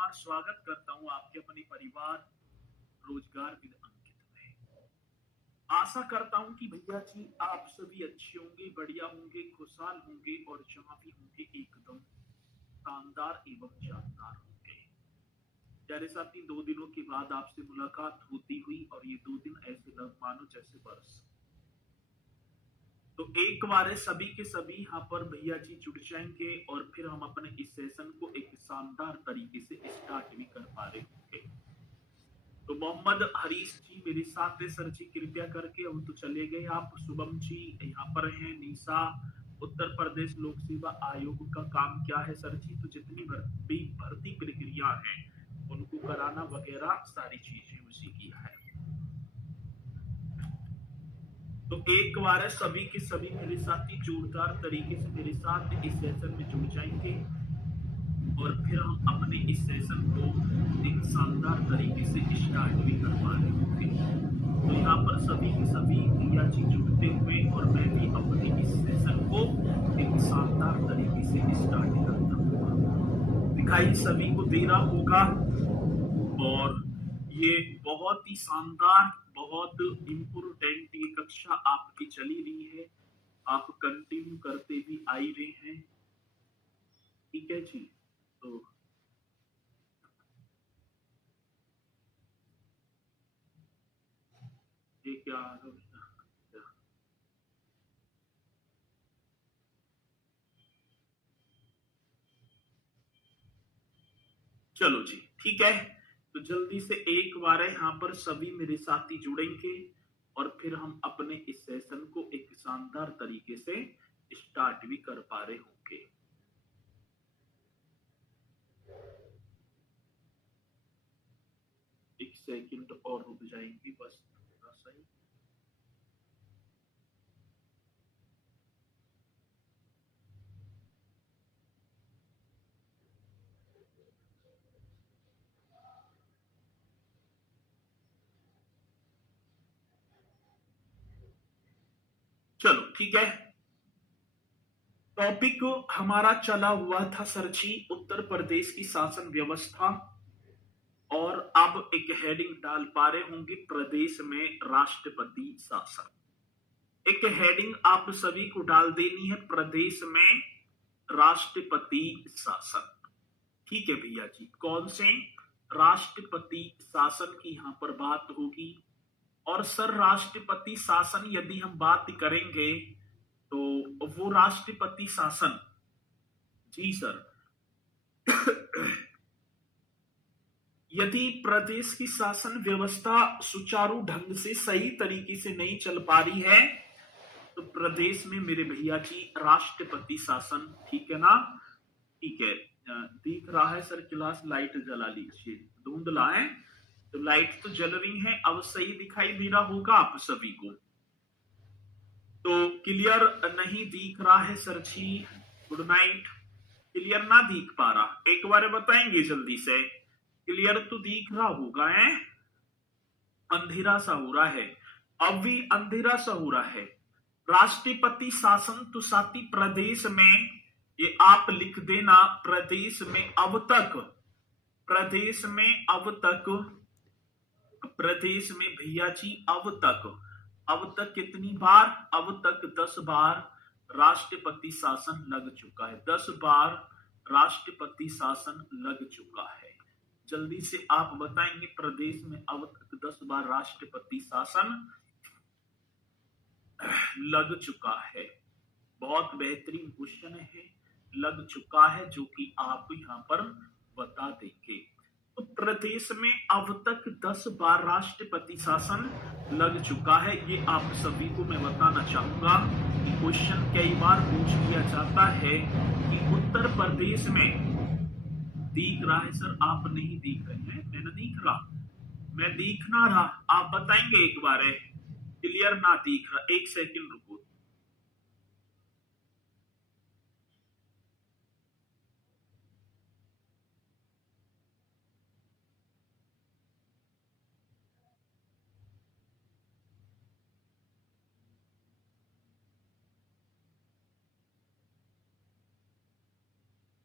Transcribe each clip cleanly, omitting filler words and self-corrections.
बार स्वागत करता हूं आपके अपने परिवार रोजगार विद अंकित में। आशा करता हूं कि भैया जी आप सभी अच्छे होंगे, बढ़िया होंगे, खुशहाल होंगे और जहां भी होंगे एकदम शानदार एवं जानदार होंगे। प्यारे साथी, 2 दिनों के बाद आपसे मुलाकात होती हुई और ये 2 दिन ऐसे लग मानो जैसे वर्ष। तो एक बार सभी के सभी यहाँ पर भैया जी जुड़ जाएंगे और फिर हम अपने इस सेशन को एक शानदार तरीके से स्टार्ट भी कर पा रहे होंगे। तो मोहम्मद हरीश जी मेरे साथ है। सर जी कृपया करके, अब तो चले गए आप। शुभम जी यहाँ पर हैं। निशा, उत्तर प्रदेश लोक सेवा आयोग का काम क्या है सर जी? तो जितनी भर्ती प्रक्रिया है उनको कराना वगैरह सारी चीजें उसी की है। तो एक बार सभी के सभी मेरे साथी जोरदार तरीके से मेरे साथ इस सेशन में जुड़ जाएंगे और फिर हम अपने इस सेशन को एक शानदार तरीके से स्टार्ट भी कर पा रहे होंगे। तो यहाँ पर सभी के सभी भैया जी जुड़ते हुए और मैं भी अपने इस सेशन को एक शानदार तरीके से स्टार्ट करता हूँ। दिखाई सभी को दे रहा होगा और ये बहुत ही शानदार, बहुत इम्पोर्टेंट ये कक्षा आपकी चली रही है, आप कंटिन्यू करते भी आ ही रहे हैं। ठीक है जी। तो ये क्या चलो जी ठीक है। तो जल्दी से एक बार यहाँ पर सभी मेरे साथी जुड़ेंगे और फिर हम अपने इस सेशन को एक शानदार तरीके से स्टार्ट भी कर पा रहे होंगे। एक सेकंड और रुक जाएंगे बस थोड़ा सा ही। चलो ठीक है। टॉपिक हमारा चला हुआ था सर जी उत्तर प्रदेश की शासन व्यवस्था, और अब एक हेडिंग डाल पा रहे होंगे प्रदेश में राष्ट्रपति शासन। एक हेडिंग आप सभी को डाल देनी है प्रदेश में राष्ट्रपति शासन। ठीक है भैया जी, कौन से राष्ट्रपति शासन की यहां पर बात होगी। और सर राष्ट्रपति शासन यदि हम बात करेंगे तो वो राष्ट्रपति शासन, जी सर, यदि प्रदेश की शासन व्यवस्था सुचारू ढंग से सही तरीके से नहीं चल पा रही है तो प्रदेश में मेरे भैया जी राष्ट्रपति शासन, ठीक है ना? ठीक है, दिख रहा है सर? क्लास लाइट जला लीजिए, धुंधला है तो लाइट तो जल रही है, अब सही दिखाई दे रहा होगा आप सभी को। तो क्लियर नहीं दिख रहा है sir ji? Good night. Clear ना दिख पा रहा, एक बार बताएंगे जल्दी से? क्लियर तो दिख रहा होगा है? अंधेरा सा हो रहा है, अब भी अंधेरा सा हो रहा है। राष्ट्रपति शासन तो साथी प्रदेश में, ये आप लिख देना, प्रदेश में अब तक, प्रदेश में अब तक, प्रदेश में भैया जी अब तक कितनी बार? अब तक 10 बार राष्ट्रपति शासन लग चुका है। 10 बार राष्ट्रपति शासन लग चुका है। जल्दी से आप बताएंगे प्रदेश में अब तक 10 बार राष्ट्रपति शासन लग चुका है। बहुत बेहतरीन क्वेश्चन है, लग चुका है, जो कि आप यहाँ पर बता देंगे। तो प्रदेश में अब तक 10 बार राष्ट्रपति शासन लग चुका है। ये आप सभी को मैं बताना चाहूंगा कि क्वेश्चन कई बार पूछ लिया जाता है कि उत्तर प्रदेश में, दिख रहा है सर? आप नहीं दिख रहे हैं, मैं ना दिख रहा, मैं दिख ना रहा, आप बताएंगे एक बार है? क्लियर ना दिख रहा, एक सेकंड रुको।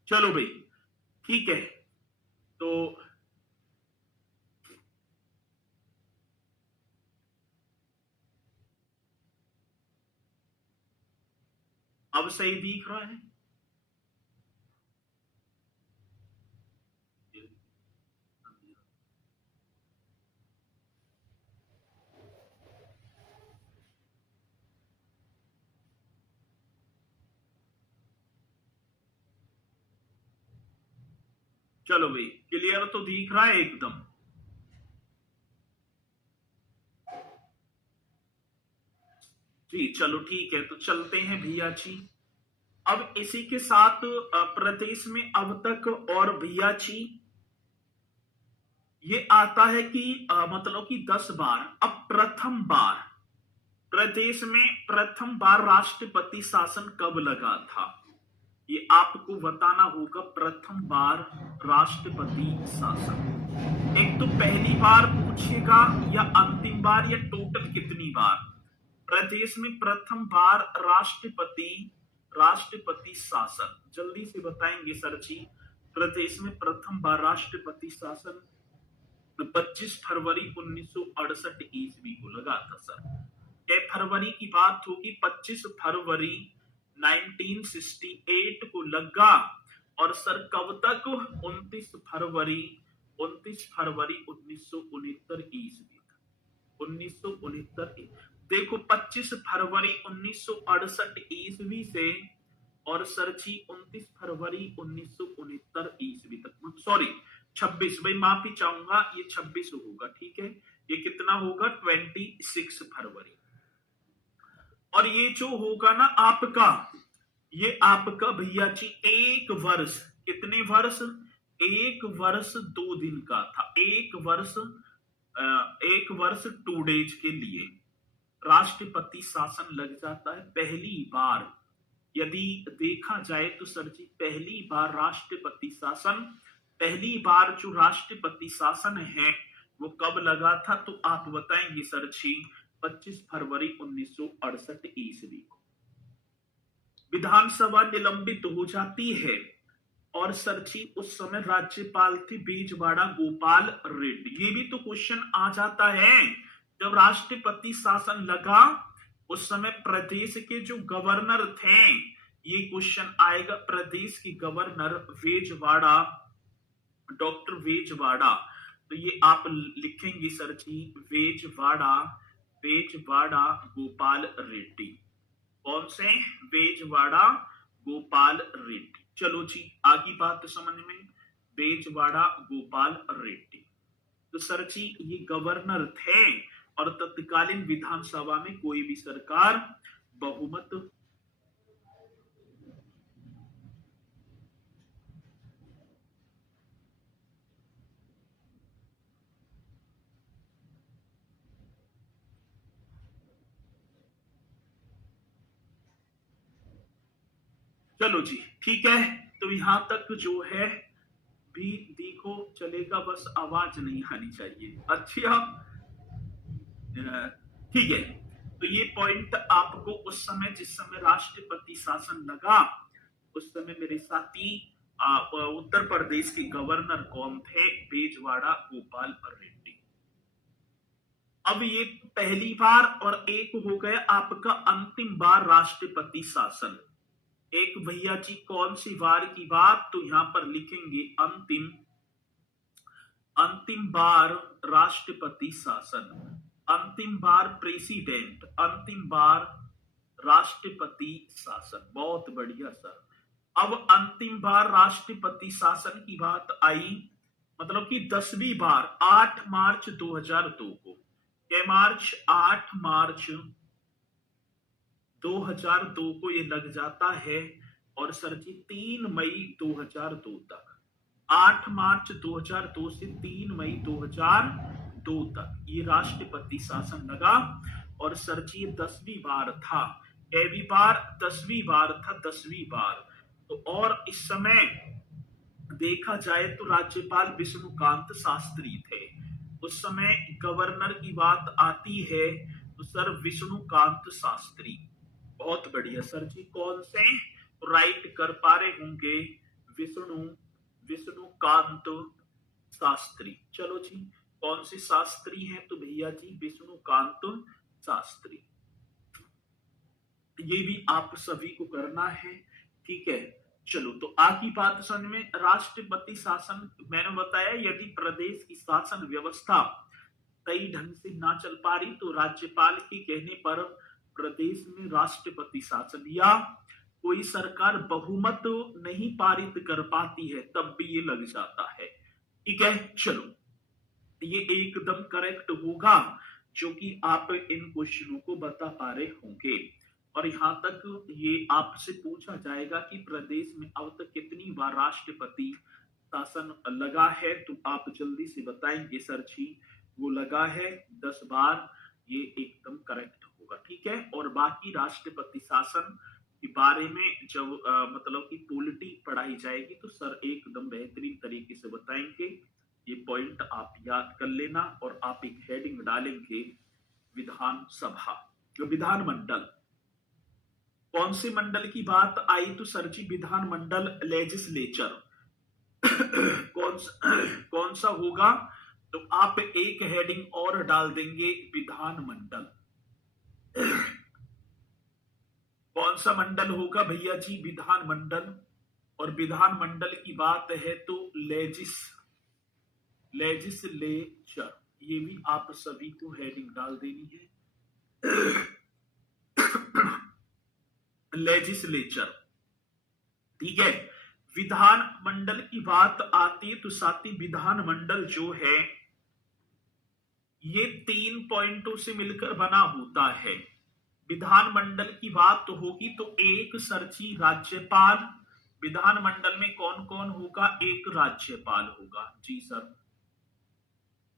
चलो भाई ठीक है। तो अब सही दिख रहा है? चलो भाई, क्लियर तो दिख रहा है एकदम? जी चलो ठीक है, तो चलते हैं भैया जी। अब इसी के साथ प्रदेश में अब तक और भैया जी ये आता है कि मतलब कि 10 बार। अब प्रथम बार प्रदेश में प्रथम बार राष्ट्रपति शासन कब लगा था, ये आपको बताना होगा। प्रथम बार राष्ट्रपति शासन, एक तो पहली बार पूछेगा या अंतिम बार या टोटल कितनी बार। प्रदेश में प्रथम बार राष्ट्रपति राष्ट्रपति शासन, जल्दी से बताएंगे सर जी। प्रदेश में प्रथम बार राष्ट्रपति शासन 25 फरवरी 1968 ईस्वी को लगा था सर। क्या फरवरी की बात होगी? 25 फरवरी 1968 को लगा। और सर कब तक? 29 फरवरी 1969 ईस्वी तक। 1969। देखो 25 फरवरी 1968 ईस्वी से और सर जी 29 फरवरी 1969 ईस्वी तक, सॉरी 26, भाई माफी चाहूंगा, ये 26 होगा, ठीक है। ये कितना होगा? 26 फरवरी। और ये जो होगा ना आपका, ये आपका भैया जी 1 वर्ष, कितने वर्ष? 1 वर्ष 2 दिन का था। 1 वर्ष 2 डेज के लिए राष्ट्रपति शासन लग जाता है पहली बार। यदि देखा जाए तो सर जी पहली बार राष्ट्रपति शासन, पहली बार जो राष्ट्रपति शासन है वो कब लगा था, तो आप बताएंगे सर जी। 25 फरवरी 1968 ईस्वी को। विधानसभा निलंबित हो जाती है और सर जी उस समय राज्यपाल थे बेजवाड़ा गोपाल रेड्डी। ये भी तो क्वेश्चन आ जाता है, जब राष्ट्रपति शासन लगा उस समय प्रदेश के जो गवर्नर थे, ये क्वेश्चन आएगा। प्रदेश के गवर्नर वेजवाड़ा, डॉक्टर वेजवाड़ा, तो ये आप लिखेंगे सर जी वेजवाड़ा गोपाल रेड्डी। कौन से? वेजवाड़ा गोपाल रेड्डी। चलो जी आगे बात समझ में। वेजवाड़ा गोपाल रेड्डी, तो सर जी ये गवर्नर थे और तत्कालीन विधानसभा में कोई भी सरकार बहुमत चलो जी ठीक है, तो यहां तक जो है भी देखो चलेगा, बस आवाज नहीं आनी चाहिए। अच्छा ठीक है, तो ये पॉइंट आपको उस समय, जिस समय राष्ट्रपति शासन लगा उस समय मेरे साथी उत्तर प्रदेश के गवर्नर कौन थे? बेजवाड़ा गोपाल रेड्डी। अब ये पहली बार और एक हो गया आपका अंतिम बार राष्ट्रपति शासन। एक भैया जी कौन सी बार की बात, तो यहां पर लिखेंगे अंतिम बार राष्ट्रपति शासन, अंतिम बार प्रेसिडेंट, अंतिम बार राष्ट्रपति शासन। बहुत बढ़िया सर। अब अंतिम बार राष्ट्रपति शासन की बात आई, मतलब कि 10वीं बार 8 मार्च 2002 को। क्या मार्च? 8 मार्च 2002 को ये लग जाता है और सर जी 3 मई 2002 तक। 8 मार्च 2002 से 3 मई 2002 तक ये राष्ट्रपति शासन लगा। और सर जी ये 10वीं बार था। एवी बार 10वीं बार था, 10वीं बार। तो और इस समय देखा जाए तो राज्यपाल विष्णुकांत शास्त्री थे। उस समय गवर्नर की बात आती है तो सर विष्णुकांत शास्त्री। बहुत बढ़िया सर जी, कौन से राइट कर पा रहे होंगे? विष्णुकांत शास्त्री। चलो जी, कौन से शास्त्री हैं? तो भैया जी विष्णुकांत शास्त्री। ये भी आप सभी को करना है। ठीक है, चलो तो आगे बात समझ में। राष्ट्रपति शासन मैंने बताया, यदि प्रदेश की शासन व्यवस्था सही ढंग से ना चल पा रही तो राज्यपाल के कहने पर प्रदेश में राष्ट्रपति शासन या कोई सरकार बहुमत नहीं पारित कर पाती है तब भी ये लग जाता है। ठीक है, चलो ये एकदम करेक्ट होगा, जो कि आप इन क्वेश्चनों को बता पा रहे होंगे। और यहां तक ये आपसे पूछा जाएगा कि प्रदेश में अब तक कितनी बार राष्ट्रपति शासन लगा है, तो आप जल्दी से बताएंगे सर जी। वो लगा है 10 बार, ये एकदम करेक्ट होगा। ठीक है, और बाकी राष्ट्रपति शासन के बारे में जब मतलब कि पॉलिटी पढ़ाई जाएगी तो सर एकदम बेहतरीन तरीके से बताएंगे। ये पॉइंट आप याद कर लेना। और आप एक हेडिंग डालेंगे विधानसभा, जो विधानमंडल। कौन से मंडल की बात आई तो सर जी विधानमंडल, लेजिस्लेचर। कौन सा होगा तो आप एक हेडिंग और डाल देंगे विधानमंडल। कौन सा मंडल होगा भैया जी? विधानमंडल। और विधानमंडल की बात है तो लेजिस्लेचर, ये भी आप सभी को हेडिंग डाल देनी है लेजिस्लेचर। ठीक है, विधानमंडल की बात आती है तो साथी विधानमंडल जो है ये 3 पॉइंटों से मिलकर बना होता है। विधानमंडल की बात तो होगी तो एक सरची राज्यपाल। विधानमंडल में कौन कौन होगा? एक राज्यपाल होगा जी सर,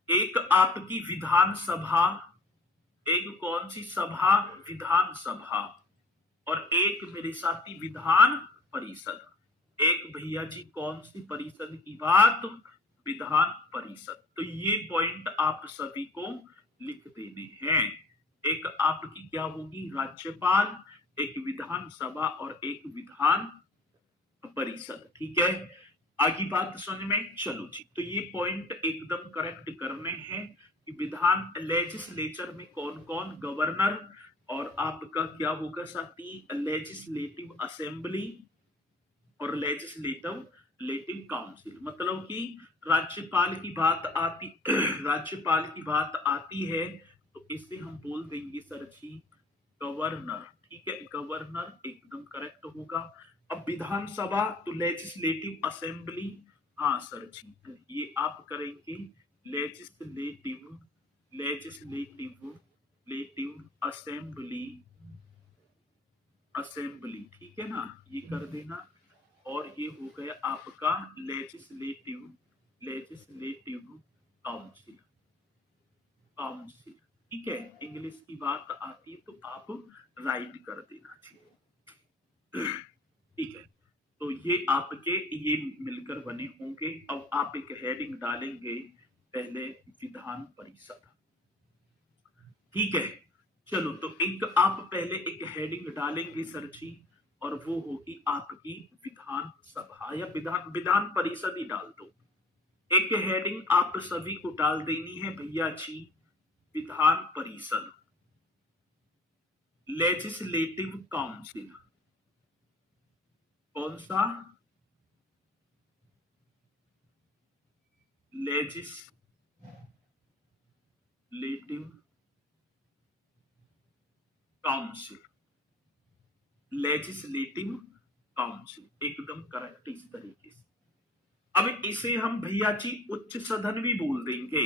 एक आपकी विधानसभा, एक कौन सी सभा? विधानसभा। और एक मेरे साथी विधान परिषद। एक भैया जी कौन सी परिषद की बात? विधान परिषद। तो ये पॉइंट आप सभी को लिख देने हैं। एक आपकी क्या होगी? राज्यपाल, एक विधानसभा और एक विधान परिषद। ठीक है, आगे बात समझ में। चलो जी, तो ये पॉइंट एकदम करेक्ट करने हैं कि विधान लेजिस्लेचर में कौन कौन? गवर्नर, और आपका क्या होगा साथी? लेजिस्लेटिव असेंबली और लेजिस्लेटिव काउंसिल। मतलब कि राज्यपाल की बात आती राज्यपाल की बात आती है तो इसे हम बोल देंगे सर जी गवर्नर। ठीक है, गवर्नर एकदम करेक्ट होगा। अब विधानसभा तो लेजिस्लेटिव असेंबली। हाँ सर जी, ये आप करेंगे लेजिस्लेटिव असेंबली। ठीक है ना, ये कर देना। और ये हो गया आपका लेजिस्लेटिव काउंसिल। ठीक है, इंग्लिश की बात आती है तो आप राइट कर देना चाहिए। ठीक है, तो ये आपके ये मिलकर बने होंगे। अब आप एक हेडिंग डालेंगे पहले विधान परिषद। ठीक है, चलो तो एक आप पहले एक हेडिंग डालेंगे सर जी, और वो होगी आपकी विधान सभा या विधान परिषद ही डाल दो। एक हेडिंग आप सभी को डाल देनी है भैया जी, विधान परिषद, लेजिस्लेटिव काउंसिल। कौन सा? लेजिस्लेटिव काउंसिल, लेजिस्लेटिव काउंसिल एकदम करेक्ट इस तरीके से। अब इसे हम भैया जी उच्च सदन भी बोल देंगे।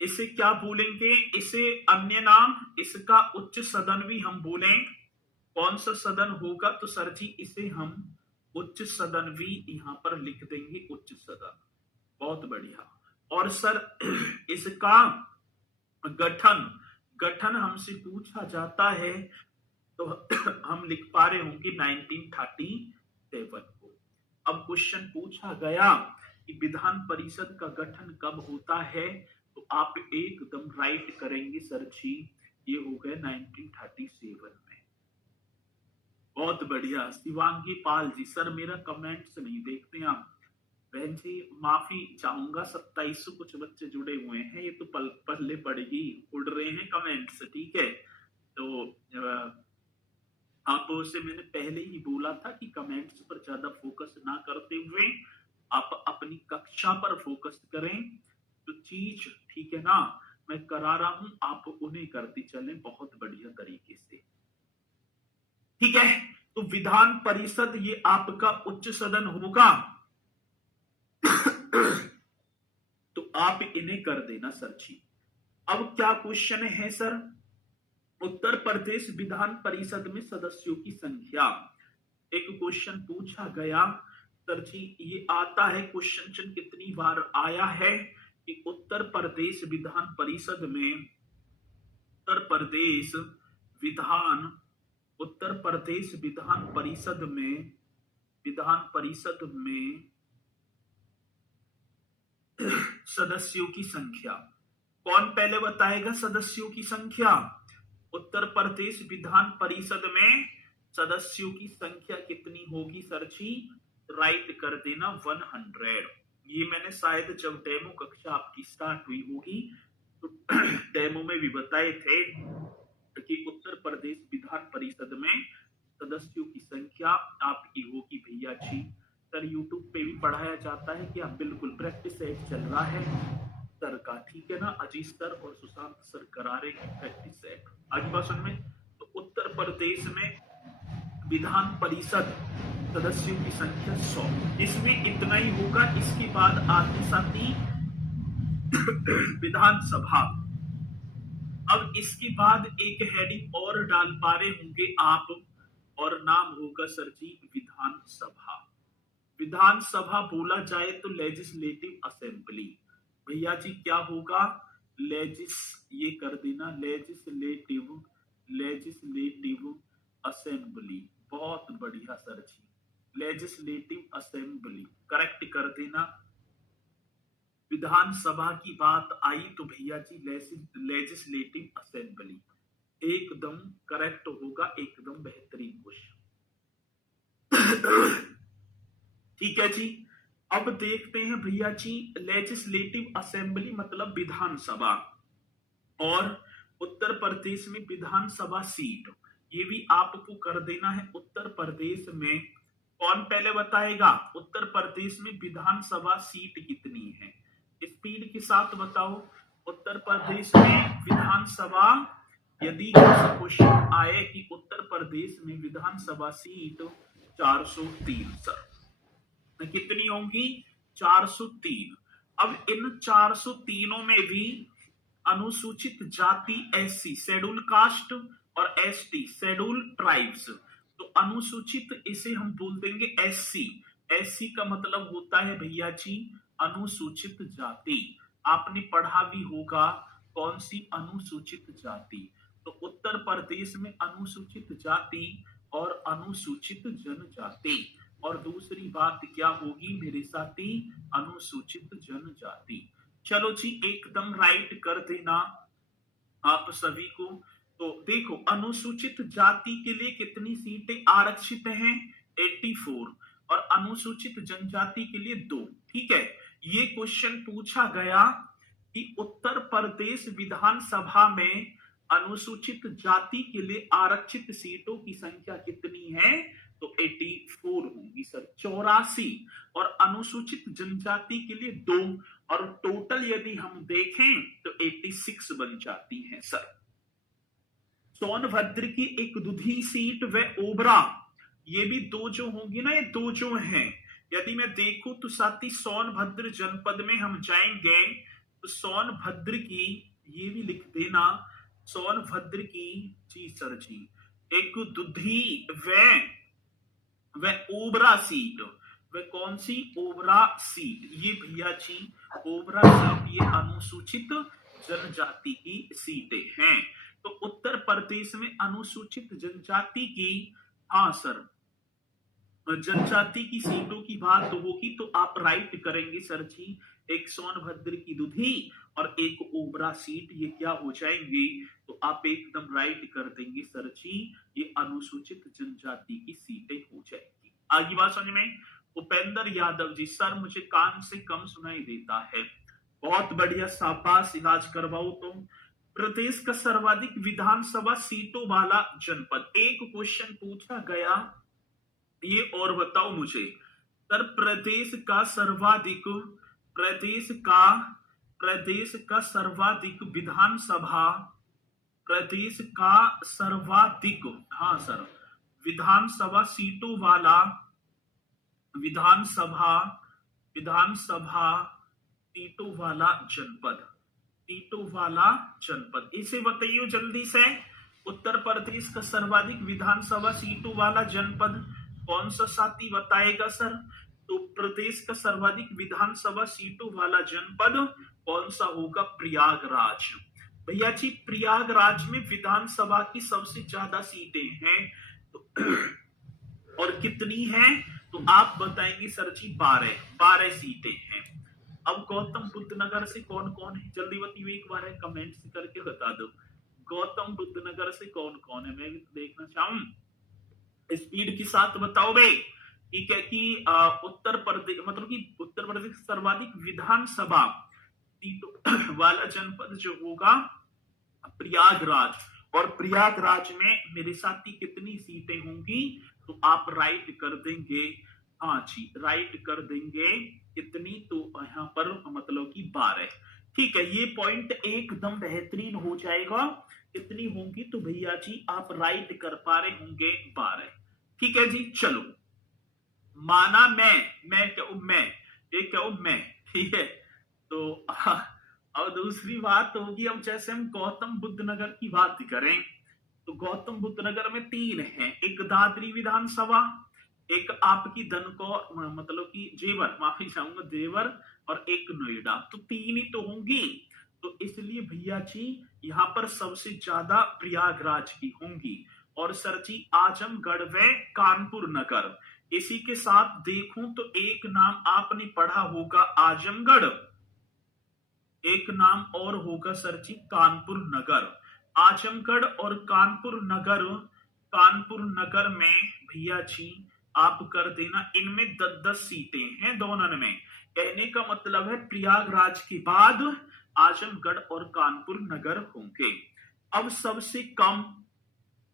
इसे क्या बोलेंगे? इसे अन्य नाम इसका उच्च सदन भी हम बोलें। कौन सा सदन होगा तो सर जी इसे हम उच्च सदन भी यहां पर लिख देंगे, उच्च सदन। बहुत बढ़िया। और सर इसका गठन हमसे पूछा जाता है तो हम लिख पा रहे होंगे 1937 को। अब क्वेश्चन पूछा गया कि विधान परिषद का गठन कब होता है तो आप एकदम राइट करेंगे सर जी, ये हो गया 1937 में। बहुत बढ़िया। शिवांगी पाल जी, सर मेरा कमेंट्स नहीं देखते आप। बहन जी माफी चाहूंगा, 2700 कुछ बच्चे जुड़े हुए हैं, ये तो पल्ले पड़ेगी, उड़ रहे हैं कमेंट्स। ठीक है, तो आप से मैंने पहले ही बोला था कि कमेंट्स पर ज्यादा फोकस ना करते हुए आप अपनी कक्षा पर फोकस करें। तो चीज ठीक है ना, मैं करा रहा हूं, आप उन्हें करते चलें बहुत बढ़िया तरीके से। ठीक है, तो विधान परिषद ये आपका उच्च सदन होगा। तो आप इन्हें कर देना सर जी। अब क्या क्वेश्चन है सर? उत्तर प्रदेश विधान परिषद में सदस्यों की संख्या। एक क्वेश्चन पूछा गया सर जी, ये आता है क्वेश्चन चिन्ह कितनी बार आया है कि उत्तर प्रदेश विधान परिषद में उत्तर प्रदेश विधान उत्तर प्रदेश विधान परिषद में सदस्यों की संख्या। कौन पहले बताएगा सदस्यों की संख्या? उत्तर प्रदेश विधान परिषद में सदस्यों की संख्या कितनी होगी सर जी? राइट कर देना 100। ये मैंने शायद जब डेमो कक्षा आपकी स्टार्ट हुई होगी तो डेमो में भी बताए थे कि उत्तर प्रदेश विधान परिषद में सदस्यों की संख्या आपकी होगी भैया जी। सर यूट्यूब पे भी पढ़ाया जाता है कि आप बिल्कुल प्रैक्टिस सेट चल रहा है सर का, ठीक है ना। अजीत सर और सुशांत सर करा रहे हैं प्रैक्टिस सेट। आगे भाषण में तो उत्तर प्रदेश में विधान परिषद सदस्यों की संख्या 100, इसमें इतना ही होगा। इसके बाद आते साथी विधानसभा। अब इसके बाद एक हेडिंग और डाल पा रहे होंगे आप, और नाम होगा सर जी विधानसभा। विधानसभा बोला जाए तो लेजिस्लेटिव असेंबली। भैया जी क्या होगा? ये कर देना लेजिस्लेटिव असेंबली। बहुत बढ़िया सर जी, लेजिस्लेटिव असेंबली करेक्ट कर देना। विधानसभा की बात आई तो भैया जी लेजिस्लेटिव असेंबली एकदम करेक्ट होगा, एकदम बेहतरीन क्वेश्चन। ठीक है जी, अब देखते हैं भैया जी लेजिस्लेटिव असेंबली मतलब विधानसभा, और उत्तर प्रदेश में विधानसभा सीट ये भी आपको कर देना है। उत्तर प्रदेश में कौन पहले बताएगा? उत्तर प्रदेश में विधानसभा सीट कितनी है? स्पीड के साथ बताओ। उत्तर प्रदेश में विधानसभा, यदि क्वेश्चन आए कि उत्तर प्रदेश में विधानसभा सीट 403 सर, कितनी होंगी? 403। अब इन 403 में भी अनुसूचित जाति एससी शेड्यूल कास्ट और एसटी शेड्यूल ट्राइब्स, तो अनुसूचित इसे हम बोल देंगे एससी। एससी का मतलब होता है भैया जी अनुसूचित जाति। आपने पढ़ा भी होगा कौन सी अनुसूचित जाति। तो उत्तर प्रदेश में अनुसूचित जाति और अनुसूचित जनजाति, और दूसरी बात क्या होगी मेरे साथी? अनुसूचित जनजाति। चलो जी एकदम राइट कर देना आप सभी को। तो देखो अनुसूचित जाति के लिए कितनी सीटें आरक्षित हैं? 84, और अनुसूचित जनजाति के लिए 2। ठीक है, ये क्वेश्चन पूछा गया कि उत्तर प्रदेश विधानसभा में अनुसूचित जाति के लिए आरक्षित सीटों की संख्या कितनी है? तो 84 होंगी सर, 84, और अनुसूचित जनजाति के लिए 2, और टोटल यदि हम देखें तो 86 बन जाती हैं सर। सोनभद्र की एक दुधी सीट व ओबरा, ये भी 2 जो होंगी ना, ये 2 जो हैं। यदि मैं देखूं तो साथी सोनभद्र जनपद में हम जाएंगे तो सोनभद्र की ये भी लिख देना, सोनभद्र की जी सर जी एक दुधी व ओबरा सीट। वे कौन सी? ओबरा सीट। ये भैया जी ओबरा सीट ये अनुसूचित जनजाति की सीटें हैं। तो उत्तर प्रदेश में अनुसूचित जनजाति की, हाँ सर, जनजाति की सीटों की बात होगी तो आप राइट करेंगे सर जी। एक सोनभद्र की दुधी और एक ओबरा सीट, ये क्या हो जाएंगे? तो आप एकदम राइट कर देंगे सर जी, ये अनुसूचित जनजाति की सीटें हो जाएंगी। आगे बात समझ में? उपेंद्र यादव जी, सर मुझे कान से कम सुनाई देता है। बहुत बढ़िया, शाबाश, इलाज करवाओ। तो प्रदेश का सर्वाधिक विधानसभा सीटों वाला जनपद। एक क्वेश्चन पूछा गया, ये और बताओ मुझे सर, प्रदेश का सर्वाधिक विधानसभा, प्रदेश का सर्वाधिक, हाँ सर, विधानसभा सीटों वाला, विधानसभा विधानसभा सीटों वाला जनपद, सीटों वाला जनपद, इसे बताइए जल्दी से। उत्तर प्रदेश का सर्वाधिक विधानसभा सीटों वाला जनपद कौन सा साथी बताएगा सर? तो प्रदेश का सर्वाधिक विधानसभा सीटों वाला जनपद कौन सा होगा? प्रयागराज। भैया जी प्रयागराज में विधानसभा की सबसे ज्यादा सीटें हैं, तो और कितनी हैं? तो आप बताएंगे सर जी 12 सीटें हैं। अब गौतम बुद्ध नगर से कौन कौन है जल्दी बताइए, एक बार है कमेंट करके बता दो। गौतम बुद्ध नगर से कौन कौन है, मैं देखना चाहूं, स्पीड के साथ बताओ भाई। ठीक है कि उत्तर प्रदेश, मतलब कि उत्तर प्रदेश सर्वाधिक विधानसभा सीटों वाला जनपद जो होगा प्रयागराज, और प्रयागराज में मेरे साथी कितनी सीटें होंगी? तो आप राइट कर देंगे, हाँ जी राइट कर देंगे कितनी, तो यहाँ पर मतलब कि 12। ठीक है, ये पॉइंट एकदम बेहतरीन हो जाएगा। कितनी होंगी? तो भैया जी आप राइट कर पा रहे होंगे 12। ठीक है जी, चलो माना मैं क्या हूं, मैं ये क्या हूं, मैं, ठीक है। तो और दूसरी बात होगी, अब जैसे हम गौतम बुद्ध नगर की बात करें तो गौतम बुद्ध नगर में 3 हैं, एक दादरी विधानसभा, एक आपकी धनकौर मतलब कि जेवर, माफी चाहूंगा जेवर, और एक नोएडा, तो 3 ही तो होंगी। तो इसलिए भैया जी यहाँ पर सबसे ज्यादा प्रयागराज की होंगी, और सर जी आजमगढ़ व कानपुर नगर। इसी के साथ देखूं तो एक नाम आपने पढ़ा होगा आजमगढ़, एक नाम और होगा सर जी कानपुर नगर। आजमगढ़ और कानपुर नगर में भैया जी आप कर देना, इनमें 10-10 सीटें हैं दोनों में। कहने का मतलब है प्रयागराज के बाद आजमगढ़ और कानपुर नगर होंगे। अब सबसे कम,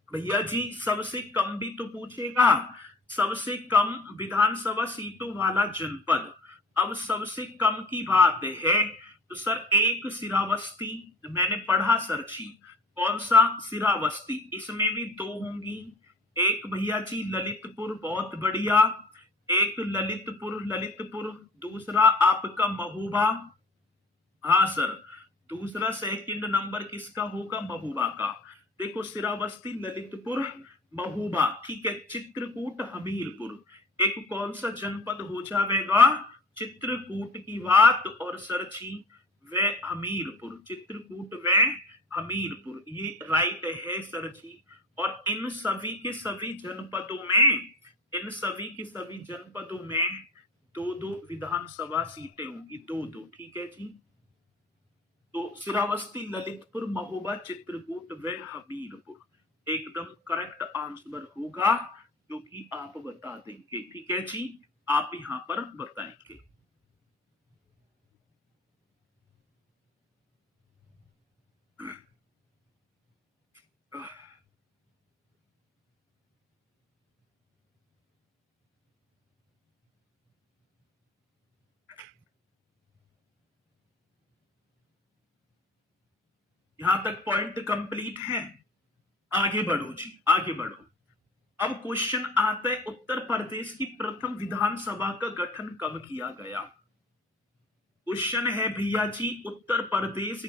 भैया जी सबसे कम भी तो पूछेगा, सबसे कम विधानसभा सीटों वाला जनपद। अब सबसे कम की बात है तो सर एक सिरावस्ती, मैंने पढ़ा सर जी, कौन सा? सिरावस्ती, इसमें भी 2 होंगी। एक भैया जी ललितपुर, बहुत बढ़िया, एक ललितपुर, दूसरा आपका महोबा, हाँ सर, दूसरा सेकंड नंबर किसका होगा? महोबा का। देखो सिरावस्ती, ललितपुर, महोबा, ठीक है। चित्रकूट, हमीरपुर, एक कौन सा जनपद हो जाएगा? चित्रकूट की बात, और सरची व हमीरपुर, चित्रकूट व हमीरपुर, ये राइट है सरची। और इन सभी के सभी जनपदों में, इन सभी के सभी जनपदों में 2-2 विधानसभा सीटें होंगी, 2-2, ठीक है जी। तो सिरावस्ती, ललितपुर, महोबा, चित्रकूट व हमीरपुर एकदम करेक्ट आंसर होगा, क्योंकि आप बता देंगे, ठीक है जी, आप यहां पर बताएंगे। यहां तक पॉइंट कंप्लीट है, आगे बढ़ो जी, आगे बढ़ो। अब क्वेश्चन आता है उत्तर प्रदेश की प्रथम विधानसभा का गठन कब किया गया? क्वेश्चन है भैया जी उत्तर प्रदेश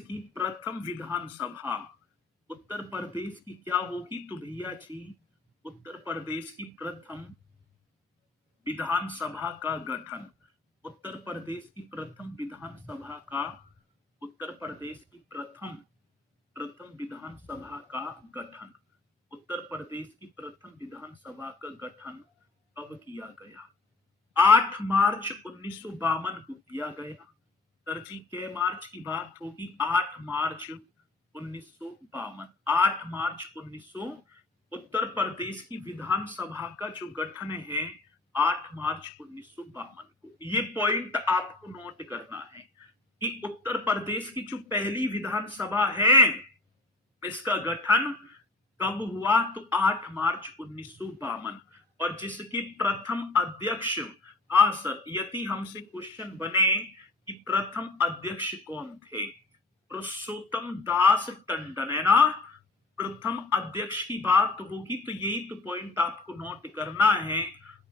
की प्रथम विधानसभा, उत्तर प्रदेश की क्या होगी? तो भैया जी उत्तर प्रदेश की प्रथम विधानसभा का गठन, उत्तर प्रदेश की प्रथम विधानसभा का, उत्तर प्रदेश की प्रथम विधानसभा का गठन, उत्तर प्रदेश की प्रथम विधानसभा का गठन कब किया गया? 8 मार्च 1952 को किया गया। सर जी के मार्च की बात होगी? 8 मार्च 1952, 8 मार्च 1900। उत्तर प्रदेश की विधानसभा का जो गठन है 8 मार्च 1952 को। ये पॉइंट आपको नोट करना है, कि उत्तर प्रदेश की जो पहली विधानसभा है इसका गठन कब हुआ, तो 8 मार्च 1952। और जिसके प्रथम अध्यक्ष, हाँ सर, यदि हमसे क्वेश्चन बने कि प्रथम अध्यक्ष कौन थे, पुरुषोत्तम दास टंडन, है ना। प्रथम अध्यक्ष की बात होगी तो यही तो पॉइंट आपको नोट करना है,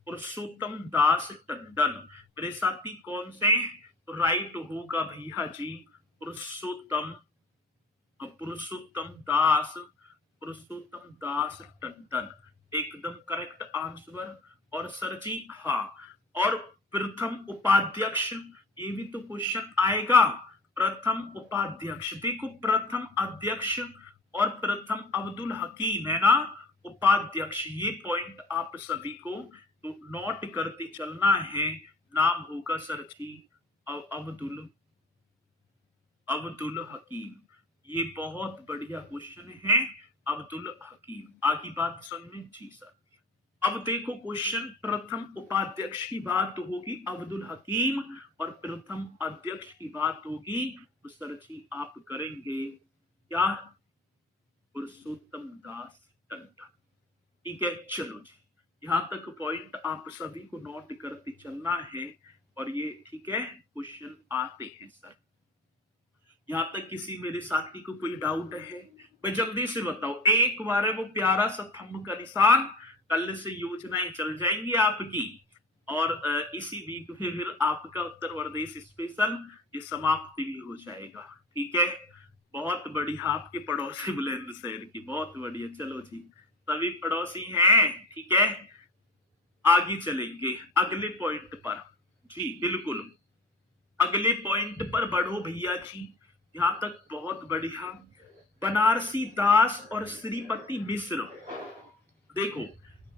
पुरुषोत्तम दास टंडन। मेरे साथी कौन से, तो राइट होगा भैया जी पुरुषोत्तम पुरुषोत्तम दास पुरुषोत्तम दास टंडन, एकदम करेक्ट आंसर। और सर जी हाँ, और प्रथम उपाध्यक्ष, ये भी तो क्वेश्चन आएगा। प्रथम उपाध्यक्ष, देखो प्रथम अध्यक्ष और प्रथम अब्दुल हकीम, है ना, उपाध्यक्ष। ये पॉइंट आप सभी को तो नोट करते चलना है। नाम होगा सर जी अब्दुल अब्दुल हकीम। ये बहुत बढ़िया क्वेश्चन है, अब्दुल हकीम। आगे बात समझ में जी सर। अब देखो क्वेश्चन, प्रथम उपाध्यक्ष की बात होगी अब्दुल हकीम और प्रथम अध्यक्ष की बात होगी तो सर जी आप करेंगे क्या, पुरुषोत्तम दास टंडन। ठीक है, चलो जी, यहां तक पॉइंट आप सभी को नोट करते चलना है। और ये ठीक है, क्वेश्चन आते हैं सर। यहां तक किसी मेरे साथी को कोई डाउट है, भाई जल्दी से बताओ। एक बार वो प्यारा सा थंब का निशान, कल से योजनाएं चल जाएंगी आपकी। और इसी वीक में फिर आपका उत्तर प्रदेश स्पेशल ये समाप्त भी हो जाएगा। ठीक है, बहुत बढ़िया, आपके पड़ोसी बुलंदशहर की, बहुत बढ़िया। चलो जी, सभी पड़ोसी हैं, ठीक है। आगे चलेंगे अगले पॉइंट पर जी, बिल्कुल अगले पॉइंट पर बढ़ो भैया जी। यहां तक बहुत बढ़िया। बनारसी दास और श्रीपति मिश्र, देखो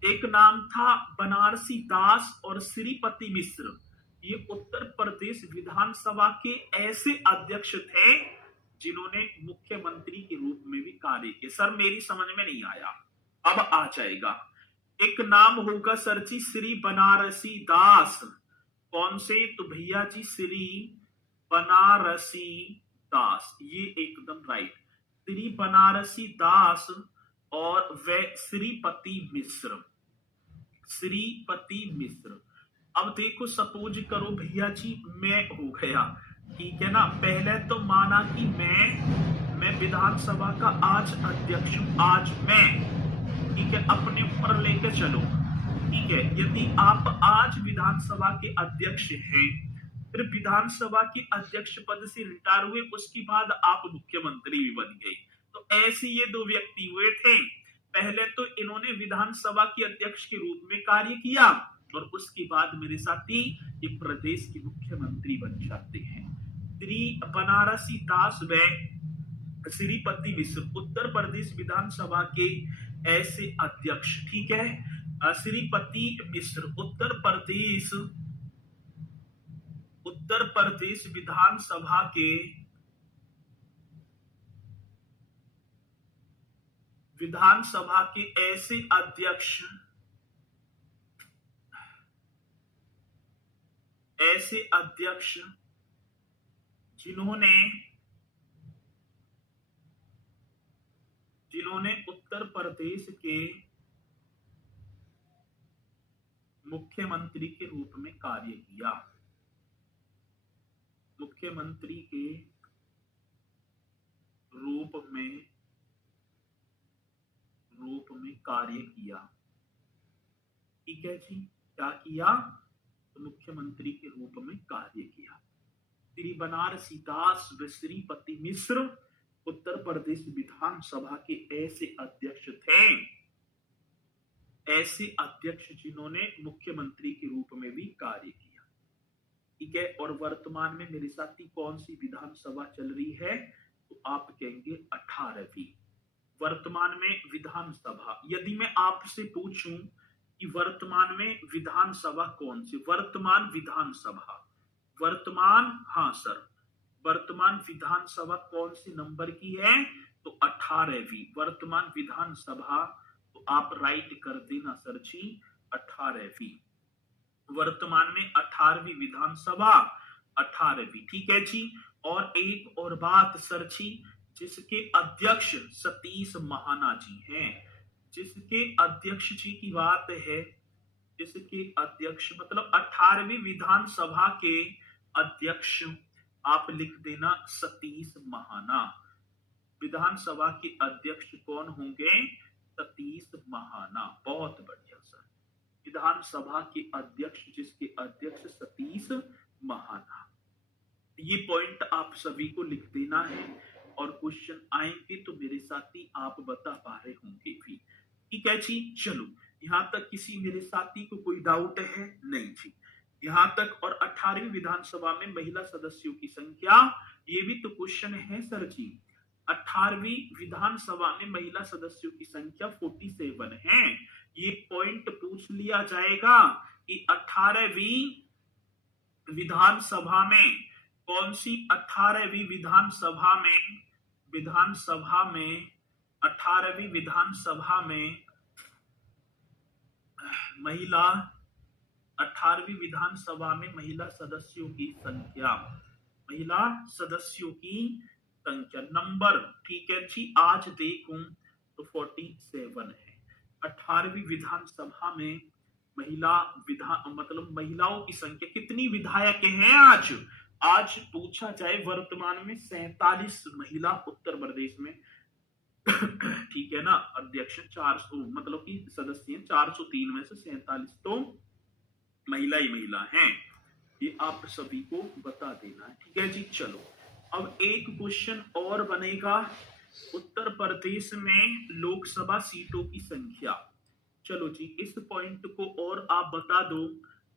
एक नाम था बनारसी दास और श्रीपति मिश्र। ये उत्तर प्रदेश विधानसभा के ऐसे अध्यक्ष थे जिन्होंने मुख्यमंत्री के रूप में भी कार्य किया। सर मेरी समझ में नहीं आया, अब आ जाएगा। एक नाम होगा सर जी श्री बनारसी दास, कौन से, तो भैया जी श्री बनारसी दास, ये एकदम राइट, श्री बनारसी दास। और वे श्रीपति मिश्र, श्रीपति मिश्र। अब देखो सपोज करो भैया जी मैं हो गया, ठीक है ना। पहले तो माना कि मैं विधानसभा का आज अध्यक्ष हूं, आज मैं, ठीक है, अपने ऊपर लेकर चलो। ठीक है, यदि आप आज विधानसभा के अध्यक्ष हैं, फिर विधानसभा के अध्यक्ष पद से रिटायर हुए, उसके बाद आप मुख्यमंत्री भी बन गए। तो ऐसे ये दो व्यक्ति हुए थे। पहले तो इन्होंने विधानसभा के अध्यक्ष के रूप में कार्य किया और उसके बाद मेरे साथी ये प्रदेश के मुख्यमंत्री बन जाते हैं। श्री बनारसी दास व श्रीपति मिश्र उत्तर प्रदेश विधानसभा के ऐसे अध्यक्ष, ठीक है। श्रीपति मिश्र उत्तर प्रदेश विधानसभा के ऐसे अध्यक्ष जिन्होंने उत्तर प्रदेश के मुख्यमंत्री के रूप में कार्य किया, मुख्यमंत्री के रूप में कार्य किया। ठीक है जी, क्या किया, तो मुख्यमंत्री के रूप में कार्य किया। श्री बनारसी दास व श्रीपति मिश्र उत्तर प्रदेश विधानसभा के ऐसे अध्यक्ष थे, ऐसे अध्यक्ष जिन्होंने मुख्यमंत्री के रूप में भी कार्य किया। ठीक है, और वर्तमान में मेरे साथी कौन सी विधानसभा चल रही है, तो आप कहेंगे 18वीं वर्तमान में विधानसभा। यदि मैं आपसे पूछूं कि वर्तमान में विधानसभा कौन सी, वर्तमान हाँ सर, वर्तमान विधानसभा कौन सी नंबर की है, तो 18वीं वर्तमान विधानसभा। तो आप राइट कर देना सर जी 18वीं, वर्तमान में 18वीं विधानसभा 18वीं, ठीक है जी। और एक और बात सर जी, जिसके अध्यक्ष सतीश महाना जी हैं, जिसके अध्यक्ष जी की बात है, जिसके अध्यक्ष मतलब 18वीं विधानसभा के अध्यक्ष आप लिख देना सतीश महाना। विधानसभा के अध्यक्ष कौन होंगे? सतीश महाना। बहुत बढ़िया सर, विधानसभा के अध्यक्ष, जिसके अध्यक्ष सतीश महाना। ये पॉइंट आप सभी को लिख देना है और क्वेश्चन आएंगे तो मेरे साथी आप बता पा रहे होंगे भी, ठीक है जी। चलो, यहां तक किसी मेरे साथी को कोई डाउट है? नहीं जी, यहां तक। और 18वीं विधानसभा में महिला सदस्यों की संख्या, ये भी तो क्वेश्चन है सर जी। 18वीं विधानसभा में महिला सदस्यों की संख्या 47 है। ये पॉइंट पूछ लिया जाएगा कि 18वीं विधानसभा में कौन सी, 18वीं विधानसभा में 18वीं विधानसभा में महिला, 18वीं विधानसभा में महिला सदस्यों की संख्या, महिला सदस्यों की संख्या नंबर, ठीक है जी। आज देखूं तो 47 है। 18वीं विधानसभा में महिला मतलब महिलाओं की संख्या कितनी विधायक हैं आज? आज पूछा जाए, वर्तमान में 47 महिला उत्तर प्रदेश में ठीक है ना। अध्यक्ष 400 मतलब कि सदस्य 403 में से 47 तो महिला ही महिला हैं। ये आप सभी को बता देना है, ठीक है जी। चलो, अब एक क्वेश्चन और बनेगा, उत्तर प्रदेश में लोकसभा सीटों की संख्या। चलो जी, इस पॉइंट को और आप बता दो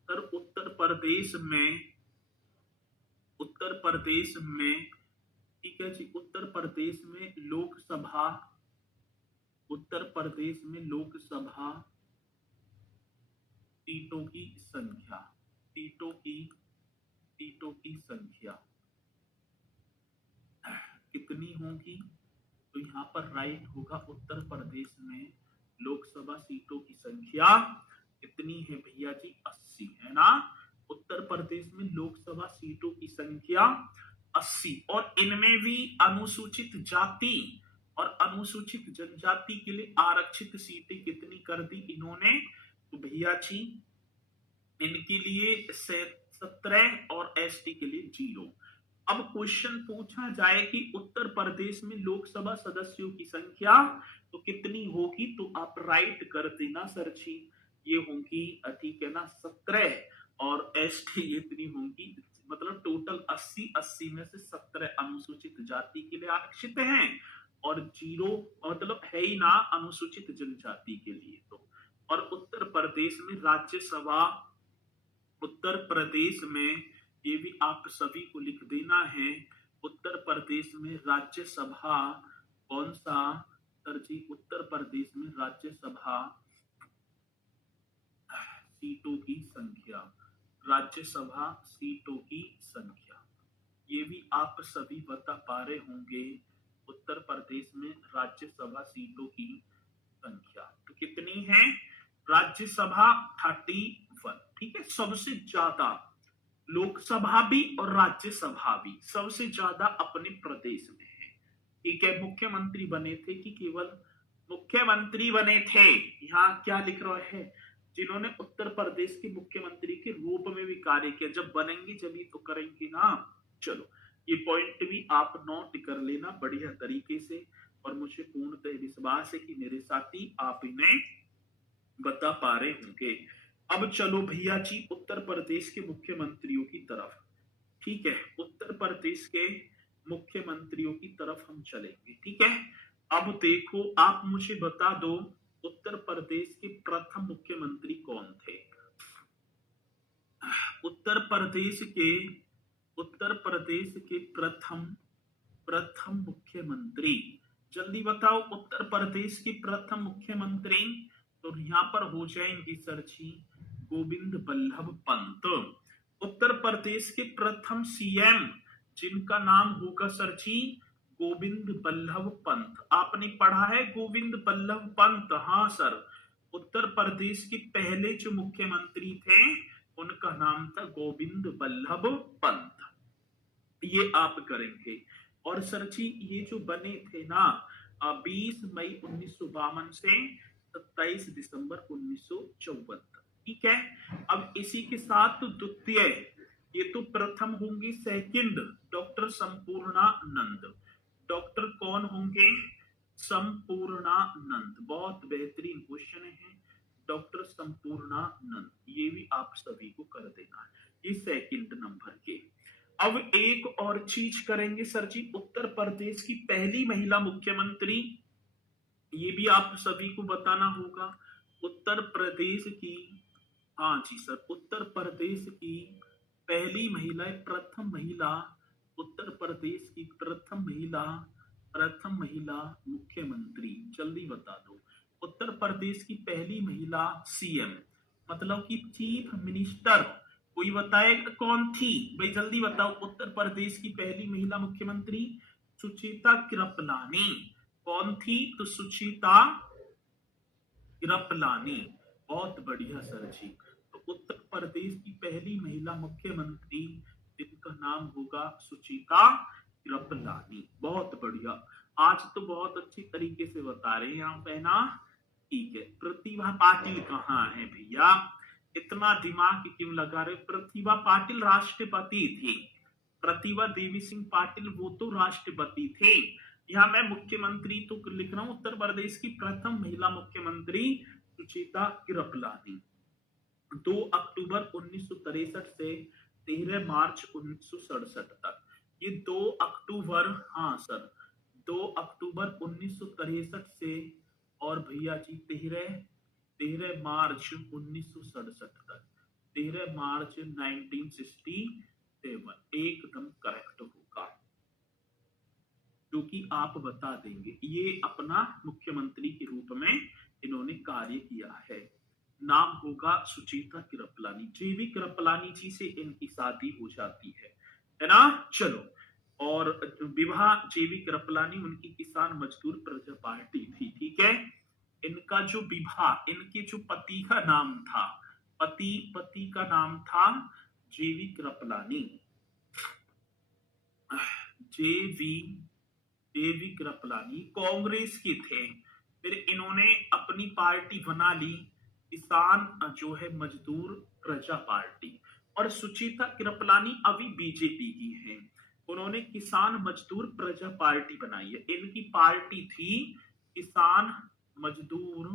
सर। उत्तर प्रदेश में ठीक है जी, उत्तर प्रदेश में लोकसभा सीटों की संख्या, सीटों की संख्या कितनी होगी? तो यहाँ पर राइट होगा, उत्तर प्रदेश में लोकसभा सीटों की संख्या कितनी है भैया जी? 80 है ना। उत्तर प्रदेश में लोकसभा सीटों की संख्या 80, और इनमें भी अनुसूचित जाति और अनुसूचित जनजाति के लिए आरक्षित सीटें कितनी कर दी इन्होंने? तो भैया जी इनके लिए 17 और एसटी के लिए 0। अब क्वेश्चन पूछा जाए कि उत्तर प्रदेश में लोकसभा सदस्यों की संख्या तो कितनी होगी? तो आप राइट कर देना सर जी, ये होंगी, ठीक है ना, 17, और एसटी इतनी होंगी, मतलब टोटल 80 में से 17 अनुसूचित जाति के लिए आरक्षित हैं और 0 मतलब है ही ना अनुसूचित जनजाति के लिए। तो और उत्तर प्रदेश में राज्यसभा, उत्तर प्रदेश में, ये भी आप सभी को लिख देना है, उत्तर प्रदेश में राज्यसभा कौन सा सर जी? उत्तर प्रदेश में राज्यसभा सीटों की संख्या, राज्यसभा सीटों की संख्या, ये भी आप सभी बता पा रहे होंगे। उत्तर प्रदेश में राज्यसभा सीटों की संख्या तो कितनी है? राज्यसभा 31, ठीक है। सबसे ज्यादा लोकसभा भी और राज्यसभा भी सबसे ज्यादा अपने प्रदेश में है, ठीक है। मुख्यमंत्री बने थे कि केवल मुख्यमंत्री बने थे, यहाँ क्या लिख रहा है? जिन्होंने उत्तर प्रदेश के मुख्यमंत्री के रूप में भी कार्य किया। जब बनेंगे जब तो करेंगे ना। चलो, ये पॉइंट भी आप नोट कर लेना बढ़िया तरीके से, और मुझे पूर्णतः विश्वास है कि मेरे साथी आप इन्हें बता पा रहे होंगे। अब चलो भैया जी उत्तर प्रदेश के मुख्यमंत्रियों की तरफ, ठीक है, उत्तर प्रदेश के मुख्यमंत्रियों की तरफ हम चलेंगे, ठीक है। अब देखो, आप मुझे बता दो उत्तर प्रदेश के प्रथम मुख्यमंत्री कौन थे? उत्तर प्रदेश के प्रथम मुख्यमंत्री, जल्दी बताओ। उत्तर प्रदेश के प्रथम मुख्यमंत्री तो यहाँ पर हो जाएंगे सर जी गोविंद बल्लभ पंत। उत्तर प्रदेश के प्रथम सीएम जिनका नाम होगा सर जी गोविंद बल्लभ पंत। आपने पढ़ा है गोविंद बल्लभ पंत? हाँ सर, उत्तर प्रदेश के पहले जो मुख्यमंत्री थे उनका नाम था गोविंद बल्लभ पंत। ये आप करेंगे। और सर जी ये जो बने थे ना 20 मई 1952 से 27 दिसंबर 1954 तक, ठीक है। अब इसी के साथ द्वितीय, ये तो प्रथम होंगे, सेकंड डॉक्टर संपूर्णानंद। डॉक्टर कौन होंगे? संपूर्णानंद। बहुत बेहतरीन क्वेश्चन है, डॉक्टर संपूर्णानंद, ये भी आप सभी को कर देना है, ये सेकंड नंबर के। अब एक और चीज करेंगे सर जी, उत्तर प्रदेश की पहली महिला मुख्यमंत्री, ये भी आप सभी को बताना होगा। उत्तर प्रदेश की, हाँ जी सर, उत्तर प्रदेश की पहली महिला, प्रथम महिला, उत्तर प्रदेश की प्रथम महिला मुख्यमंत्री, जल्दी बता दो। उत्तर प्रदेश की पहली महिला सीएम, मतलब कि चीफ मिनिस्टर, कोई बताएगा कौन थी भाई? जल्दी बताओ। उत्तर प्रदेश की पहली महिला मुख्यमंत्री सुचेता कृपलानी। कौन थी? तो सुचेता कृपलानी। बहुत बढ़िया सर जी। तो उत्तर प्रदेश की पहली महिला मुख्यमंत्री, जिनका नाम होगा सुचिता कृपलानी। बहुत बढ़िया, आज तो बहुत अच्छी तरीके से बता रहे हैं आप, है ना? ठीक है। प्रतिभा पाटिल कहाँ है भैया? इतना दिमाग क्यों लगा रहे? प्रतिभा पाटिल राष्ट्रपति थी। प्रतिभा देवी सिंह पाटिल वो तो राष्ट्रपति थे। यहाँ मैं मुख्यमंत्री तो लिख रहा हूं, उत्तर प्रदेश की प्रथम महिला मुख्यमंत्री सुचिता कृपलानी। 2 अक्टूबर 1963 से 13 मार्च 1967 तक। ये 2 अक्टूबर, हाँ सर, 2 अक्टूबर 1963 से और भैया जी 13 मार्च 1967 तक, 13 मार्च 1967, एकदम करेक्ट होगा, क्योंकि आप बता देंगे। ये अपना मुख्यमंत्री के रूप में इन्होंने कार्य किया है। नाम होगा सुचेता कृपलानी। जेवी कृपलानी जी से इनकी शादी हो जाती है ना? चलो, और विवाह जेवी कृपलानी उनकी किसान मजदूर प्रजा पार्टी थी, ठीक है। इनका जो विवाह, इनके जो पति का नाम था, पति का नाम था जेवी कृपलानी, जेवी कृपलानी कांग्रेस के थे। फिर इन्होंने अपनी पार्टी बना ली, किसान जो है मजदूर प्रजा पार्टी। और सुचिता कृपलानी अभी बीजेपी की है। उन्होंने किसान मजदूर प्रजा पार्टी बनाई है। इनकी पार्टी थी किसान मजदूर,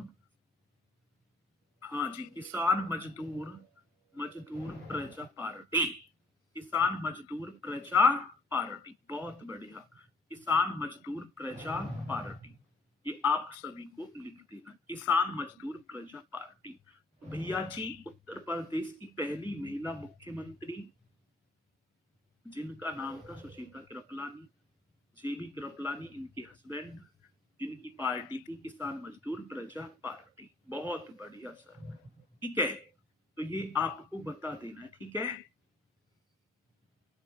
हाँ जी, किसान मजदूर प्रजा पार्टी, किसान मजदूर प्रजा पार्टी। बहुत बढ़िया, किसान मजदूर प्रजा पार्टी, ये आप सभी को लिख देना, किसान मजदूर प्रजा पार्टी। भैया जी उत्तर प्रदेश की पहली महिला मुख्यमंत्री, जिनका नाम था सुचेता कृपलानी, जेबी कृपलानी इनके हस्बैंड, जिनकी पार्टी थी किसान मजदूर प्रजा पार्टी। बहुत बढ़िया सर, ठीक है। तो ये आपको बता देना है, ठीक है।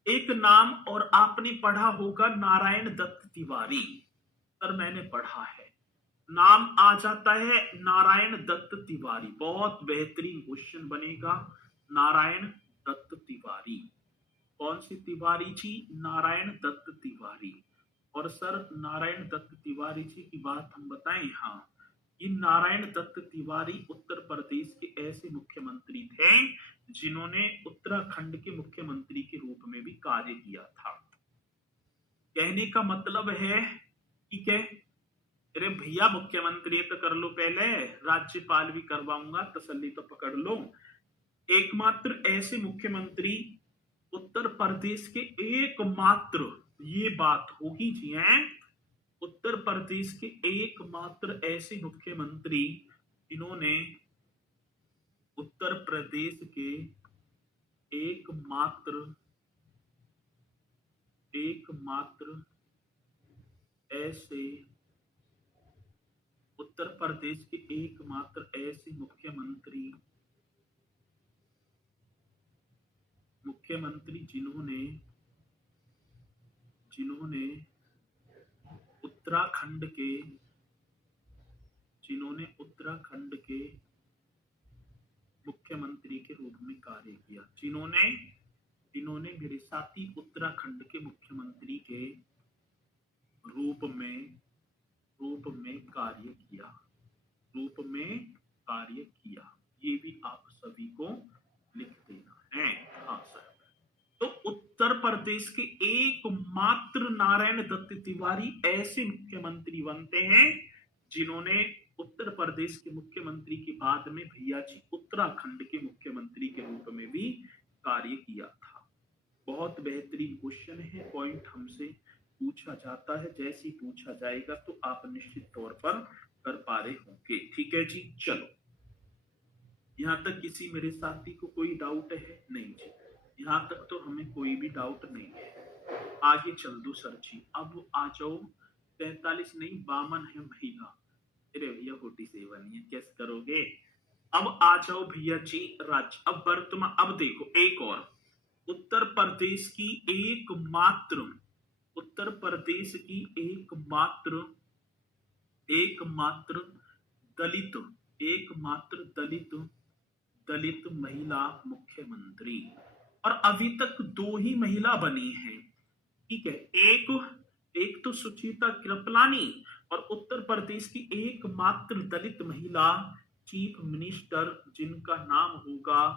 एक नाम और आपने पढ़ा होगा नारायण दत्त तिवारी। सर मैंने पढ़ा है, नाम आ जाता है नारायण दत्त तिवारी। बहुत बेहतरीन क्वेश्चन बनेगा, नारायण दत्त तिवारी। कौन सी तिवारी जी? नारायण दत्त तिवारी। और सर नारायण दत्त तिवारी जी की बात हम बताएं, हाँ, ये नारायण दत्त तिवारी उत्तर प्रदेश के ऐसे मुख्यमंत्री थे जिन्होंने उत्तराखंड के मुख्यमंत्री के रूप में भी कार्य किया था। कहने का मतलब है, ठीक है, अरे भैया मुख्यमंत्री तो कर लो, पहले राज्यपाल भी करवाऊंगा, तसल्ली तो पकड़ लो। एकमात्र ऐसे मुख्यमंत्री उत्तर प्रदेश के, एकमात्र, ये बात होगी जी हैं, उत्तर प्रदेश के एकमात्र ऐसे मुख्यमंत्री इन्होंने, उत्तर प्रदेश के एकमात्र ऐसे, उत्तर प्रदेश के एकमात्र ऐसे मुख्यमंत्री जिन्होंने उत्तराखंड के मुख्यमंत्री के रूप में कार्य किया, जिन्होंने इन्होंने मेरे साथ ही उत्तराखंड के मुख्यमंत्री के रूप में कार्य किया, रूप में कार्य किया। ये भी आप सभी को लिख देना है। हाँ सर। तो उत्तर प्रदेश के एकमात्र नारायण दत्त तिवारी ऐसे मुख्यमंत्री बनते हैं जिन्होंने उत्तर प्रदेश के मुख्यमंत्री के बाद में भैया जी उत्तराखंड के मुख्यमंत्री के रूप में भी कार्य किया था। बहुत बेहतरीन क्वेश्चन है, पॉइंट हमसे पूछा जाता है, जैसे ही पूछा जाएगा तो आप निश्चित तौर पर कर पा रहे होंगे। ठीक है जी, चलो यहां तक किसी मेरे साथी को कोई डाउट है? नहीं जी, यहां तक तो हमें कोई भी डाउट नहीं है। आगे चल दो सर जी। अब आ जाओ 43 नहीं 52 है महिला। अरे भैया 47 है, कैसे करोगे? अब आ जाओ भैया जी राज्य। अब वर्तमान, अब देखो एक और उत्तर प्रदेश की एकमात्र दलित महिला मुख्यमंत्री, और अभी तक 2 ही महिला बनी हैं। ठीक है, एक तो सुचिता कृपलानी और उत्तर प्रदेश की एकमात्र दलित महिला चीफ मिनिस्टर जिनका नाम होगा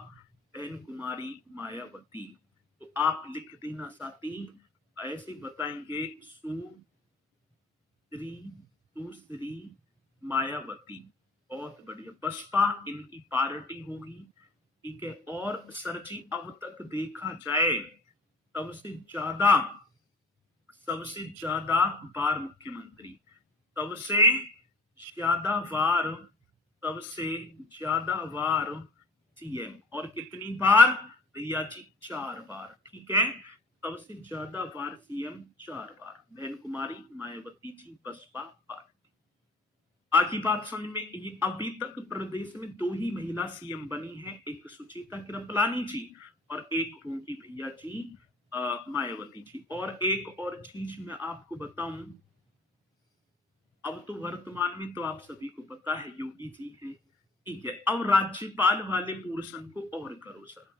बहन कुमारी मायावती। तो आप लिख देना साथी, ऐसे बताएंगे सुश्री मायावती। बहुत बढ़िया, बसपा इनकी पार्टी होगी। ठीक है, और सर जी अब तक देखा जाए सबसे ज्यादा बार मुख्यमंत्री, सबसे ज्यादा बार सीएम, और कितनी बार भैया जी? 4 बार। ठीक है, सबसे ज्यादा बार सीएम 4 बार बहन कुमारी मायावती जी, बसपा पार्टी। आगे बात समझ में, ये अभी तक प्रदेश में 2 ही महिला सीएम बनी हैं, एक सुचिता कृपलानी जी और एक होंगी भैया जी मायावती जी। और एक और चीज मैं आपको बताऊं, अब तो वर्तमान में तो आप सभी को पता है योगी जी हैं। ठीक है, अब राज्यपाल वाले पोर्शन को और करो सर।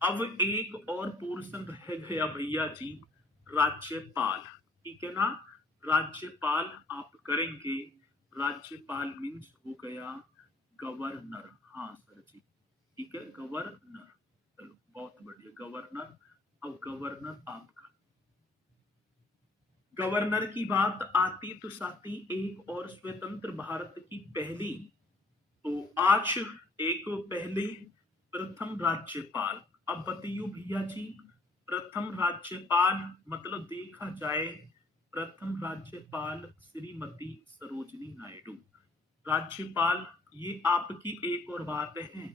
अब एक और पोर्शन रह गया भैया जी, राज्यपाल। ठीक है ना, राज्यपाल आप करेंगे। राज्यपाल मीन्स हो गया गवर्नर। हाँ सर जी, ठीक है, गवर्नर। चलो बहुत बढ़िया, गवर्नर। अब गवर्नर आपका, गवर्नर की बात आती तो साथी एक और स्वतंत्र भारत की पहली, तो आज एक पहले प्रथम राज्यपाल। अब बताइयो भैया जी, प्रथम राज्यपाल मतलब देखा जाए प्रथम राज्यपाल श्रीमती सरोजिनी नायडू। राज्यपाल, ये आपकी एक और बात है,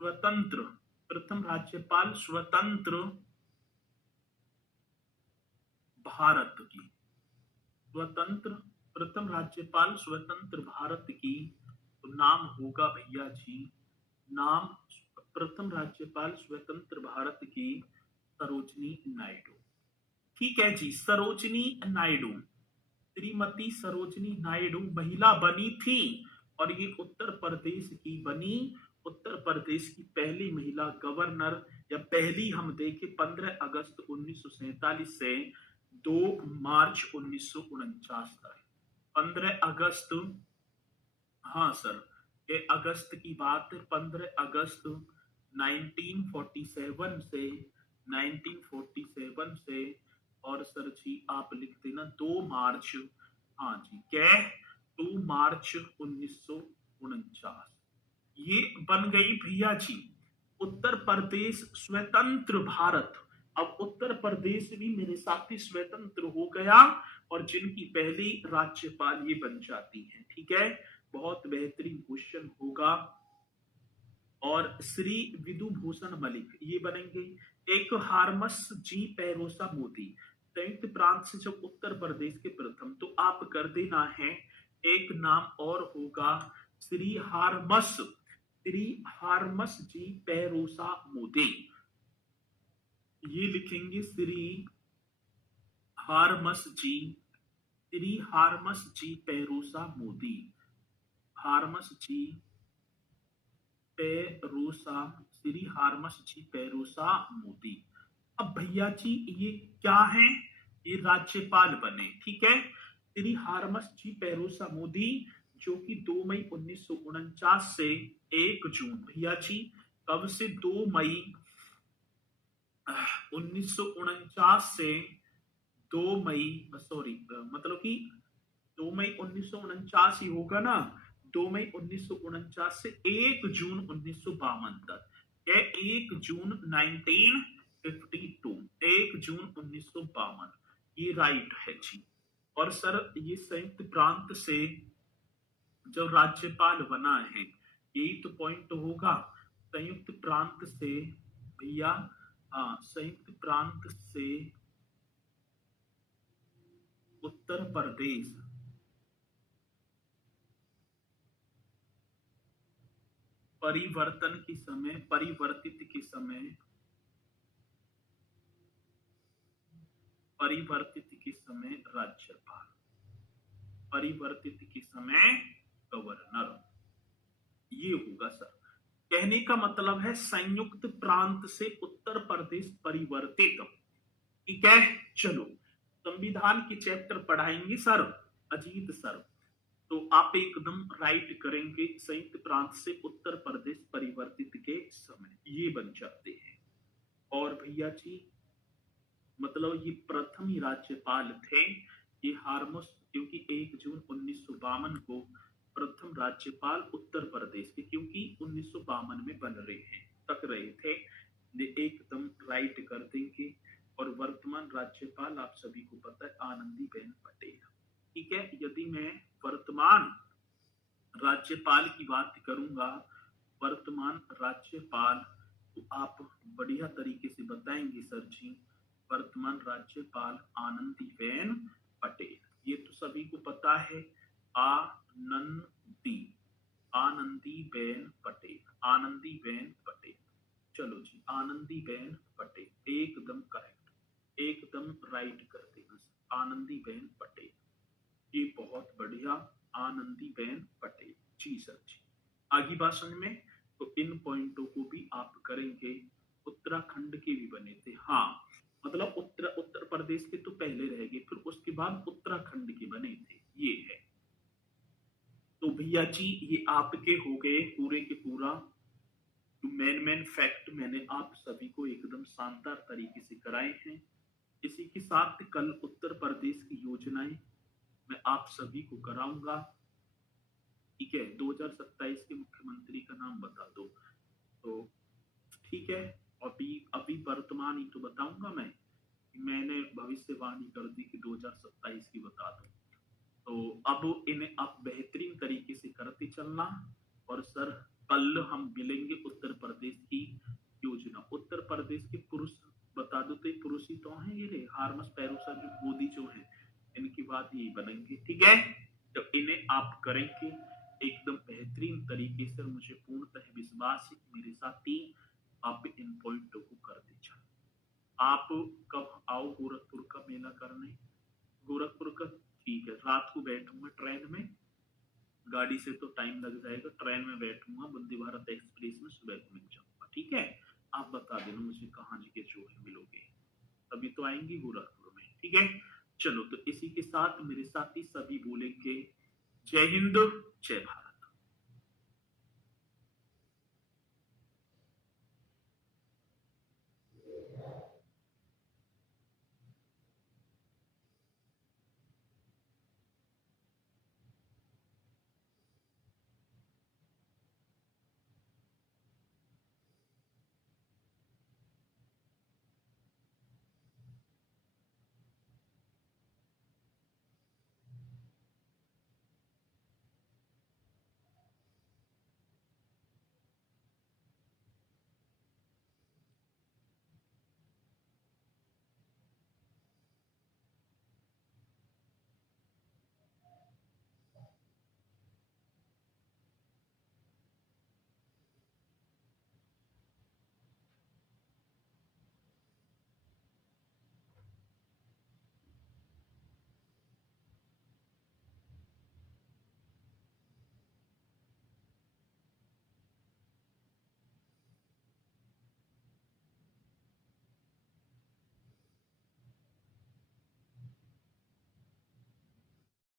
स्वतंत्र प्रथम राज्यपाल स्वतंत्र भारत की, स्वतंत्र प्रथम राज्यपाल स्वतंत्र भारत की, तो नाम होगा भैया जी, नाम प्रथम राज्यपाल स्वतंत्र भारत की सरोजिनी नायडू। ठीक है जी, सरोजिनी नायडू, श्रीमती सरोजिनी नायडू महिला बनी थी और ये उत्तर प्रदेश की बनी, उत्तर प्रदेश की पहली महिला गवर्नर, या पहली हम देखें 15 अगस्त 1947 से 2 मार्च 1949 तक। 15 अगस्त, हाँ सर, ये अगस्त की बात है, 15 अगस्त 1947 से 1947 से, और सर जी आप लिख देना 2 मार्च, हाँ जी क्या, 2 मार्च 1949 ये बन गई भैया जी उत्तर प्रदेश स्वतंत्र भारत। अब उत्तर प्रदेश भी मेरे साथी स्वतंत्र हो गया और जिनकी पहली राज्यपाल ये बन जाती है। ठीक है, बहुत बेहतरीन क्वेश्चन होगा। और श्री विधु भूषण मलिक ये बनेंगे। एक हारमस जी पैरोसा मोदी, संयुक्त प्रांत से जब उत्तर प्रदेश के प्रथम, तो आप कर देना है एक नाम और होगा श्री हारमस जी पैरोसा मोदी, ये लिखेंगे श्री हारमस जी पैरोसा मोदी, हारमस जी पैरोसा, श्री हारमस जी पैरोसा मोदी। अब भैया जी ये क्या है, ये राज्यपाल बने, ठीक है, श्री हारमस जी पेरोसा मोदी, जो कि 2 मई 1949 से 1 जून, भैया जी कब से, 2 मई 1949 से 2 मई, सॉरी मतलब कि 2 मई 1949 ही होगा ना, 2 मई 1949 से 1 जून 1952 तक, या 1 जून 1952, 1 जून 1952, ये राइट है जी। और सर ये संयुक्त प्रांत से जो राज्यपाल बना है, यही तो पॉइंट होगा, संयुक्त प्रांत से भैया, हाँ संयुक्त प्रांत से उत्तर प्रदेश, परिवर्तन के समय, परिवर्तित के समय, परिवर्तित के समय राज्यपाल, परिवर्तित के समय गवर्नर, ये होगा सर। कहने का मतलब है संयुक्त प्रांत से उत्तर प्रदेश परिवर्तित, ठीक है। चलो संविधान के चैप्टर पढ़ाएंगे सर अजीत सर, तो आप एकदम राइट करेंगे, संयुक्त प्रांत से उत्तर प्रदेश परिवर्तित के समय ये बन जाते हैं। और भैया जी मतलब ये प्रथम ही राज्यपाल थे, ये हारमोस, क्योंकि 1 जून 1952 को प्रथम राज्यपाल उत्तर प्रदेश के, क्योंकि 1952 में बन रहे हैं, तक रहे थे, ये एकदम राइट कर देंगे। और वर्तमान राज्यपाल आप सभी को पता है आनंदीबेन पटेल, ठीक है। यदि मैं वर्तमान राज्यपाल की बात करूंगा, वर्तमान राज्यपाल, तो आप बढ़िया तरीके से बताएंगे सर जी, वर्तमान राज्यपाल आनंदीबेन पटेल, ये तो सभी को पता है, आनंदी, आनंदीबेन पटेल, आनंदीबेन पटेल, चलो जी आनंदीबेन पटेल, एकदम करेक्ट, एकदम राइट कर देना, आनंदीबेन पटेल, ये बहुत बढ़िया, आनंदीबेन पटेल जी सर जी। आगे बात समझ में, तो इन पॉइंटों को भी आप करेंगे। उत्तराखंड के भी बने थे, हाँ मतलब उत्तर प्रदेश के तो पहले रह गए, फिर उसके बाद उत्तराखंड के बने थे, ये है। तो भैया जी ये आपके हो गए पूरे के पूरा मेन फैक्ट, मैंने आप सभी को एकदम शानदार तरीके से कराए हैं। इसी के साथ कल उत्तर प्रदेश की योजनाएं मैं आप सभी को कराऊंगा, ठीक है। 2027 के मुख्यमंत्री का नाम बता दो, तो ठीक है। अभी अभी वर्तमान ही तो बताऊंगा मैं, मैंने भविष्यवाणी कर दी कि 2027 की बता दो, तो अब इन्हें आप बेहतरीन तरीके से करते चलना। और सर कल हम मिलेंगे उत्तर प्रदेश की योजना, उत्तर प्रदेश के पुरुष बता दो, तो पुरुष ही तो हैं ये हारमस पेरोसा जो मोदी जो है, इनकी बात यही बनेंगे, ठीक है। तो इन्हें आप करेंगे एकदम बेहतरीन तरीके से, मुझे पूर्णतः विश्वास है मेरे साथी आप इन पॉइंटों को करते चलो। आप कब आओ गोरखपुर का मेला करने, गोरखपुर का, ठीक है, रात को बैठूंगा ट्रेन में, गाड़ी से तो टाइम लग जाएगा, ट्रेन में बैठूंगा वंदे भारत एक्सप्रेस में, सुबह को मिल जाऊंगा, ठीक है। आप बता देना मुझे कहाँ जी जो है मिलोगे, तभी तो आएंगी गोरखपुर में, ठीक है। चलो तो इसी के साथ मेरे साथी सभी बोलेंगे जय हिंद, जय भारत।